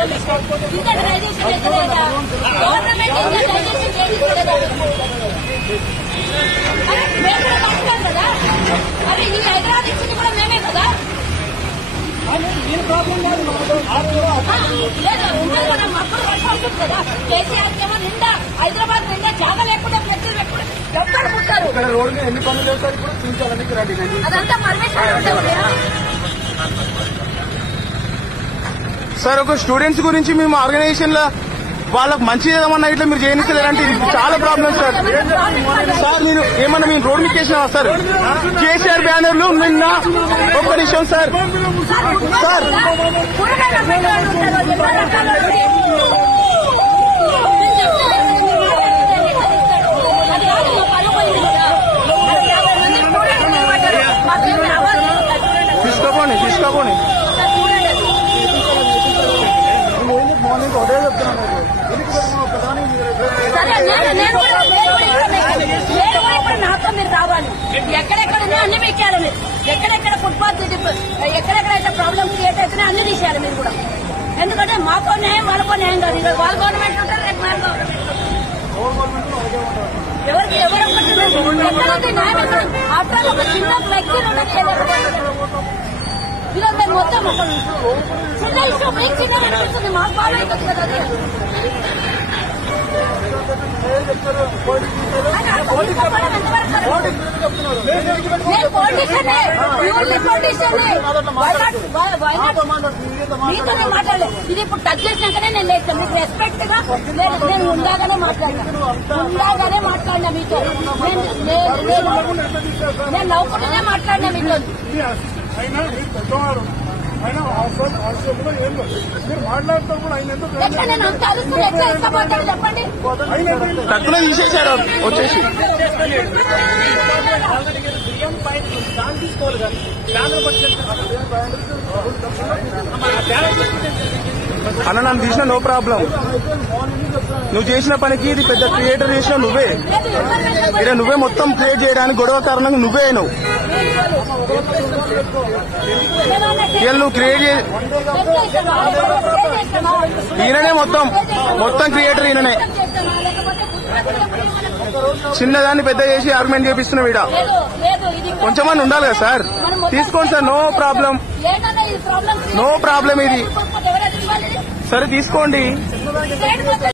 ఇంకా digestion ఎక్కలేదా? Government ఇంకా digestion చేయించలేదా? మేము కూడా మాట్లాడాం కదా, అవి ఈ హైదరాబాద్ ఇచ్చింది కూడా మేమే కదా. ఉంటుంది కదా, మక్కలు వర్షం ఉంటుంది కదా. కేసీఆర్ ఏమో నిండా హైదరాబాద్ నిండా జాగా లేకుండా ఫ్లెక్సీలు పెట్టుకుంటే ఎక్కడ పుట్టారు? ఎన్ని పనులు చేస్తారు ఇప్పుడు చూపించాలని రెడీ. అదంతా పర్మిషన్. సార్ ఒక స్టూడెంట్స్ గురించి మేము ఆర్గనైజేషన్ లో వాళ్ళకి మంచి ఏమన్నా ఇట్లా మీరు చేయనిస్తలేరంటే చాలా ప్రాబ్లం సార్. సార్ మీరు ఏమన్నా మేము రోడ్ మీకు వేసినా సార్? కేసీఆర్ బ్యానర్లు నిన్న ఒక్క నిమిషం సార్. సార్ తీసుకోపోండి తీసుకోపోండి. నాతో మీరు రావాలి. ఎక్కడెక్కడ అన్ని పెట్టాలి మీరు. ఎక్కడెక్కడ ఫుట్పాత్ ఎక్కడెక్కడైతే ప్రాబ్లం క్రియేట్ అవుతున్నాయి అన్ని తీసేయాలి మీరు కూడా. ఎందుకంటే మాకో న్యాయం వాళ్ళకో న్యాయం కాదు. ఇక వాళ్ళ గవర్నమెంట్ ఉంటారు, రేపు మన గవర్నమెంట్ ఎవరికి ఎవరు న్యాయం ఎక్కడ? అక్కడ ఒక చిన్న ఫ్లెక్సీలు ఉన్నది ఈరోజు మేము మొత్తం చిన్న ఇష్యూ మీకు చిన్న అనిపిస్తుంది, మాకు బాగా అవుతుంది కదా. అది మీతోనే మాట్లాడలేదు. ఇది ఇప్పుడు టచ్ చేసినాకనే నేను లేచాను. మీకు రెస్పెక్ట్ గా నేను ఉందాగానే మాట్లాడినా మీతో. నేను నవ్వుకుంటూనే మాట్లాడినా మీతో. నేను అంత అరుస్తున్నా ఎట్లా ఇష్టపడ్డాను చెప్పండి. తక్కువ తీసేశారు వచ్చేసి. అన్న నన్ను తీసిన నో ప్రాబ్లం. నువ్వు చేసిన పనికి ఇది పెద్ద క్రియేటర్ చేసిన నువ్వే. ఇక్కడ నువ్వే మొత్తం క్రియేట్ చేయడానికి గొడవ కారణంగా నువ్వే నువ్వు నువ్వు క్రియేట్ ఈయననే మొత్తం క్రియేటర్ ఈయననే. చిన్నదాన్ని పెద్ద చేసి ఆర్గ్యుమెంట్ చేపిస్తున్నావు. ఈడ కొంచెమని ఉండాలి కదా సార్. తీసుకోండి sir, no problem. No problem ఇది. సరే తీసుకోండి.